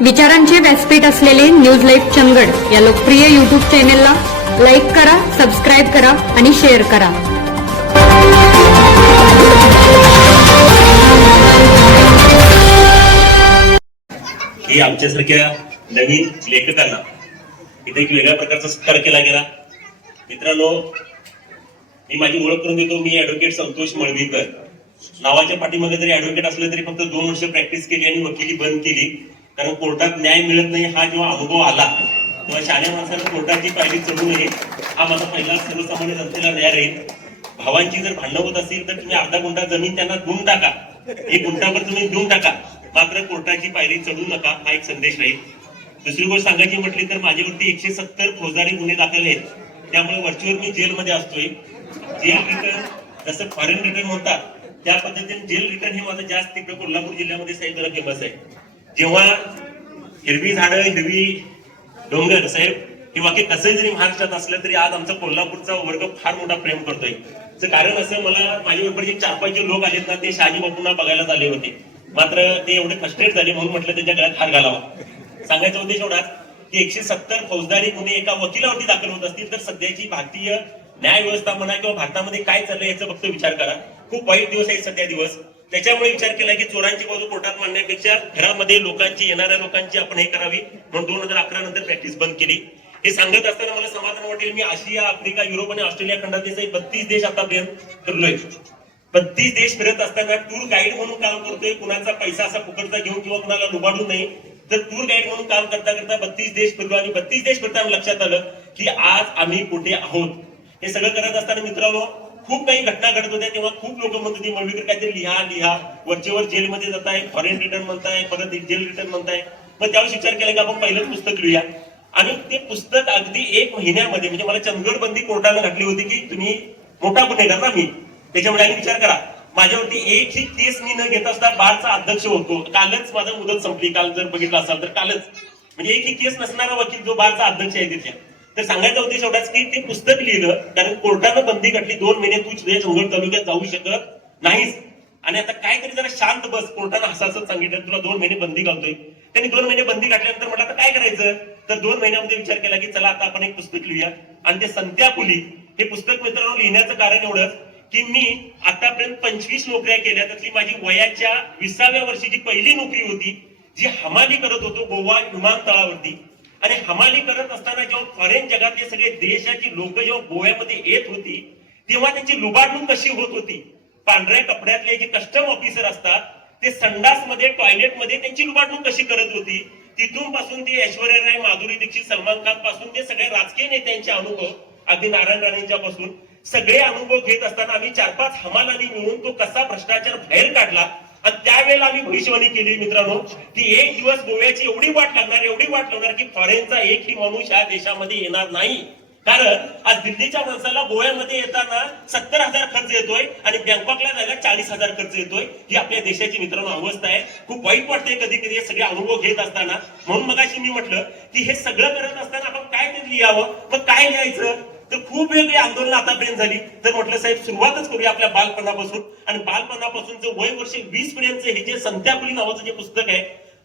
विचारांचे व्यासपीठ असलेले न्यूज लाईव्ह चंगड या लोकप्रिय युट्यूब चॅनेलला लाईक करा सबस्क्राईब करा आणि शेअर करा. की आमच्यासारख्या नवीन लेखकांना इथे एक वेगळ्या प्रकारचा सत्कार केला गेला. मित्रांनो मी माझी ओळख करून देतो मी ऍडव्होकेट संतोष मळवीकर. नावाच्या पाठीमागे जरी ऍडव्होकेट असलं तरी फक्त दोन वर्ष प्रॅक्टिस केली आणि वकिली बंद केली. कारण कोर्टात न्याय मिळत नाही हा जेव्हा अनुभव आला तेव्हा शाळा माणसाला कोर्टाची पायरी चढू नये हा माझा पहिला सर्वसामान्य जनतेला न्याय राहील. भावांची जर भांडण होत असेल तर तुम्ही अर्धा गुंठा जमीन त्यांना देऊन टाका. एक गुंठाभर तुम्ही देऊन टाका. मात्र कोर्टाची पायरी चढू नका हा एक संदेश राहील. दुसरी गोष्ट सांगायची म्हटली तर माझ्यावरती एकशे सत्तर फौजदारी गुन्हे दाखल आहेत. त्यामुळे वरचीवर मी जेलमध्ये असतोय. जेल रिटर्न जसं फॉरेन रिटर्न म्हणतात त्या पद्धतीने जेल रिटर्न हे माझं जास्त तिकडे कोल्हापूर जिल्ह्यामध्ये साहेब जरा फेमस आहे. जेव्हा हिरवी झाडं हिरवी डोंगर साहेब हे वाक्य कसंही जरी महाराष्ट्रात असलं तरी आज आमचा कोल्हापूरचा वर्ग फार मोठा प्रेम करतोय. कारण असं मला माझ्या जे चार पाच जे लोक आलेत ना ते शहाजी बापूंना बघायला झाले होते. मात्र ते एवढे फस्ट्रेट झाले म्हणून म्हटलं त्यांच्या गळ्यात हार घालावा. सांगायचा उद्देश एवढाच की एकशे सत्तर फौजदारी गुन्हे एका वकिलावरती दाखल होत असतील तर सध्याची भारतीय न्याय व्यवस्था म्हणा किंवा भारतामध्ये काय चाललंय याचा फक्त विचार करा. खूप वाईट दिवस आहे सध्या दिवस. त्याच्यामुळे विचार केला की चोरांची बाजू कोर्टात मांडण्यापेक्षा घरामध्ये लोकांची येणाऱ्या लोकांची आपण हे करावी म्हणून दोन हजार अकरा नंतर प्रॅक्टिस बंद केली. हे सांगत असताना मला समाधान वाटेल मी आशिया आफ्रिका युरोप आणि ऑस्ट्रेलिया खंडातील बत्तीस देश आतापर्यंत फिरलोय. बत्तीस देश फिरत असताना टूर गाईड म्हणून काम करतोय. कुणाचा पैसा असा फुकटचा घेऊन किंवा कुणाला लुबाडू नाही. तर टूर गाईड म्हणून काम करता करता बत्तीस देश फिरलो आणि बत्तीस देश फिरताना लक्षात आलं की आज आम्ही कुठे आहोत? हे सगळं करत असताना मित्रांनो खूप काही घटना घडत होत्या तेव्हा खूप लोक म्हणत होती मळवीकर काहीतरी लिहा लिहा. वरचेवर जेलमध्ये जाताय फॉरेन रिटर्न म्हणताय परत जेल रिटर्न म्हणताय. मग त्यावेळेस विचार केला की आपण पहिलंच पुस्तक लिहूया. आणि ते पुस्तक अगदी एक महिन्यामध्ये म्हणजे मला चंदगड बंदी कोर्टानं घातली होती की तुम्ही मोठा गुन्हेगार ना मी त्याच्यामुळे आणि विचार करा. माझ्यावरती एकही केस मी न घेता असता बारचा अध्यक्ष होतो. कालच माझा मुदत संपली. काल जर बघितलं असाल तर कालच. म्हणजे एकही केस नसणारा वकील जो बारचा अध्यक्ष आहे तिथे. तर सांगायचा उद्देश एवढाच की ते पुस्तक लिहिलं कारण कोर्टानं बंदी घातली दोन महिने तू तुझ्या तालुक्यात जाऊ शकत नाहीस. आणि आता काय तरी जरा शांत बस कोर्टानं हसासत सांगितलं तुला दोन महिने बंदी घालतोय. त्यांनी दोन महिने बंदी घातल्यानंतर म्हटलं आता काय करायचं? तर दोन महिन्यामध्ये विचार केला की चला आता आपण एक पुस्तक लिहूया. आणि ते संत्या पुली हे पुस्तक मित्रांनो लिहिण्याचं कारण एवढंच की मी आतापर्यंत पंचवीस नोकऱ्या केल्या त्यातली माझी वयाच्या विसाव्या वर्षीची पहिली नोकरी होती जी हमाली करत होतो गोवा विमानतळावरती. आणि हमाली करत असताना जेव्हा फॉरेन जगातले सगळे देशाची लोक जेव्हा गोव्यामध्ये येत होती तेव्हा त्यांची लुबाडणूक कशी होत होती? पांढऱ्या कपड्यातले जे कस्टम ऑफिसर असतात ते संडासमध्ये टॉयलेटमध्ये त्यांची लुबाडणूक कशी करत होती? तिथून पासून ते ऐश्वर्या राय माधुरी दीक्षित सलमान खानपासून ते सगळे राजकीय नेत्यांचे अनुभव अगदी नारायण राणेंच्या पासून सगळे अनुभव घेत असताना आम्ही चार पाच हमालानी मिळून तो कसा भ्रष्टाचार बाहेर काढला आणि त्यावेळेला आम्ही भविष्यवाणी केली मित्रांनो की एक दिवस गोव्याची एवढी वाट लागणार एवढी वाट लागणार की फॉरेनचा एकही माणूस या देशामध्ये येणार नाही. कारण आज दिल्लीच्या माणसाला गोव्यामध्ये येताना सत्तर हजार खर्च येतोय आणि बँकॉकला जायला चाळीस हजार खर्च येतोय. ही आपल्या देशाची मित्रांनो अवस्था आहे. खूप वाईट वाटते कधी कधी हे सगळे अनुभव घेत असताना. म्हणून मगाशी मी म्हटलं की हे सगळं करत असताना आपण काय तरी लिहावं मग काय लिहायचं? तर खूप वेगळी आंदोलन आतापर्यंत झाली. तर म्हटलं साहेब सुरुवातच करूया आपल्या बालपणापासून. आणि बालपणापासूनचं वय वर्ष वीस पर्यंत हे जे संत्यापुरी नावाचं जे पुस्तक आहे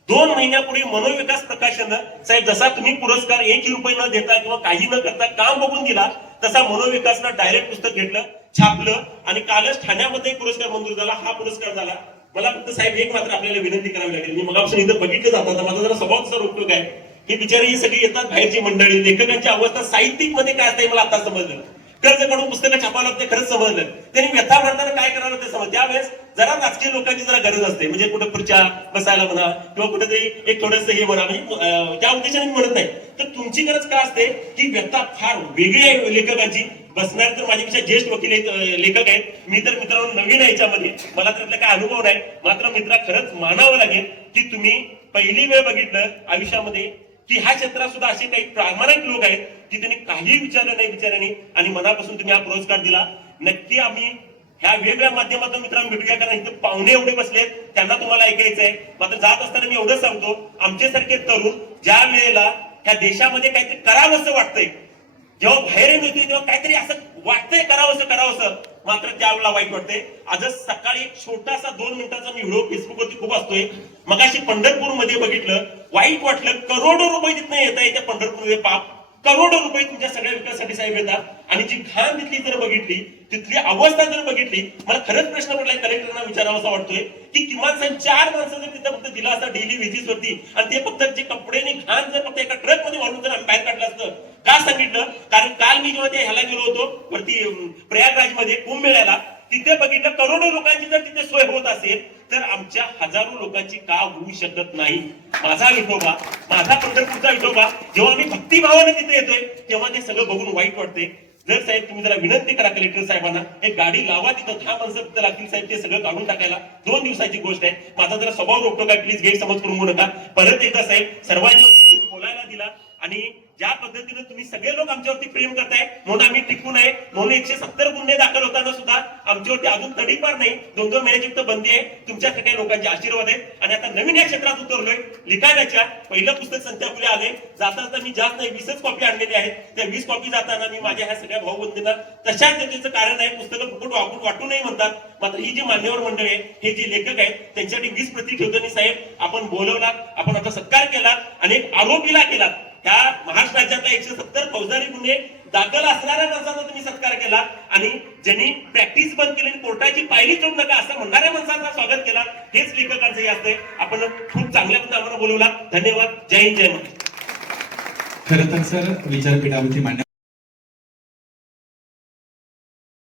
दोन महिन्यापूर्वी मनोविकास प्रकाशनं साहेब जसा तुम्ही पुरस्कार एकही रुपये न देता किंवा काही न करता काम बघून दिला तसा मनोविकासनं डायरेक्ट पुस्तक घेतलं छापलं आणि कालच ठाण्यामध्ये पुरस्कार मंजूर झाला. हा पुरस्कार झाला. मला फक्त साहेब एक मात्र आपल्याला विनंती करावी लागेल. मी मगापासून इथं बघितलं जातात माझा जरा स्वभाव सर उपयोग काय हे बिचारी ही सगळी येतात बाहेरची मंडळी. लेखकांची अवस्था साहित्यिकमध्ये काय असते मला आता समजलं. कर्ज काढून पुस्तकं छापावं लागते खरंच समजलं. त्यांनी व्यथा भरताना काय करावं ते समज त्यावेळेस जरा राजकीय लोकांची जरा गरज असते. म्हणजे कुठे खुर्च्या बसायला म्हणा किंवा कुठेतरी एक थोडस हे म्हणा. म्हणजे त्या उद्देशाने मी म्हणत नाही. तर तुमची गरज काय असते? की व्यथा फार वेगळी आहे लेखकांची. बसणार तर माझ्यापेक्षा ज्येष्ठ वकील लेखक आहेत. मी तर मित्रांनो नवीन आहे याच्यामध्ये. मला तर काय अनुभव नाही. मात्र मित्रा खरंच मानावं लागेल की तुम्ही पहिली वेळ बघितलं आयुष्यामध्ये की ह्या क्षेत्रात सुद्धा असे काही प्रामाणिक लोक आहेत की त्यांनी काही विचारलं नाही विचाराने आणि मनापासून तुम्ही हा पुरस्कार दिला. नक्की आम्ही ह्या वेगळ्या माध्यमातून मित्रांनो भेटूया कारण इथे पाहुणे एवढे बसलेत त्यांना तुम्हाला ऐकायचं आहे. मात्र जात असताना मी एवढं सांगतो आमच्यासारखे तरुण ज्या वेळेला ह्या देशामध्ये काहीतरी करावंसं वाटतंय जेव्हा बाहेर मिळते तेव्हा काहीतरी असं वाटतंय करावंसं करावंसं. मात्र त्यावेळेला वाईट वाटते आजच सकाळी एक छोटासा दोन मिनिटाचा मी व्हिडिओ फेसबुकवरती खूप असतोय. मगाशी पंढरपूरमध्ये बघितलं वाईट वाटलं करोडो रुपये तिथनं येत आहे त्या पंढरपूरमध्ये पाप. करोडो रुपये तुमच्या सगळ्या विकासासाठी साहेब येतात. आणि जी घाण तिथली जर बघितली तिथली अवस्था जर बघितली मला खरंच प्रश्न पडलाय कलेक्टरना विचारावा असा वाटतोय की किमान साहेब चार माणसं जर तिथं फक्त दिला असता डेली विजीस वरती आणि ते फक्त जे कपडे आणि घाण जर फक्त एका ट्रकमध्ये वाढून जर आम्ही बाहेर काढलं असतं का सांगितलं? कारण काल मी जेव्हा ते ह्याला गेलो होतो वरती प्रयागराजमध्ये कुंभमेळ्याला तिथे बघितलं करोडो लोकांची जर तिथे सोय होत असेल तर आमच्या हजारो लोकांची का होऊ शकत नाही? माझा विठोबा माझा पंढरपूरचा विठोबा जेव्हा मी भक्तिभावाने तिथे येतोय तेव्हा ते सगळं बघून वाईट वाटते जर साहेब तुम्ही जरा विनंती करा कलेक्टर साहेबांना एक गाडी लावा तिथं दहा माणसं तिथं लागतील साहेब ते सगळं काढून टाकायला. दोन दिवसाची गोष्ट आहे. माझा जरा स्वभाव रोखतो का प्लीज गैरसमज करून नका. परत एकदा साहेब सर्वांनी बोलायला दिला आणि ज्या पद्धतीने तुम्ही सगळे लोक आमच्यावरती प्रेम करताय म्हणून आम्ही टिकून आहे म्हणून एकशे सत्तर गुन्हे दाखल होताना सुद्धा आमच्यावरती अजून तडीपार नाही. दोन दोन महिन्याची तर बंदी आहे. तुमच्या सगळ्या लोकांचे आशीर्वाद आहेत. आणि आता नवीन या क्षेत्रात उतरलोय लिखाणाच्या. पहिलं पुस्तक संत्यापुले आले जाता जाता मी जास्त नाही वीसच कॉपी आणलेली आहेत. त्या वीस कॉपी जाताना मी माझ्या ह्या सगळ्या भाऊ बंधूंना तशाच त्याचं कारण आहे. पुस्तकं फुकट वापरून वाटू नाही म्हणतात. मात्र ही जी मान्यवर मंडळी आहे हे जे लेखक आहेत त्यांच्यासाठी वीस प्रती ठेवतो साहेब आपण बोलवला आपण आता सत्कार केला आणि आरोपीला केला ह्या महाराष्ट्र राज्यातला एकशे सत्तर फौजदारी गुन्हे दाखल असणाऱ्या माणसाचा तुम्ही सत्कार केला आणि ज्यांनी प्रॅक्टिस बंद केली आणि कोर्टाची पायरी चढू नका असं म्हणणाऱ्या माणसांचा स्वागत केला हेच लेखकांचं हे असतंय. आपण खूप चांगल्या पद्धतीने आम्हाला बोलवला. धन्यवाद. जय हिंद जय महाराष्ट्र. खरं तर सर विचारपीठावरती मांडण्यात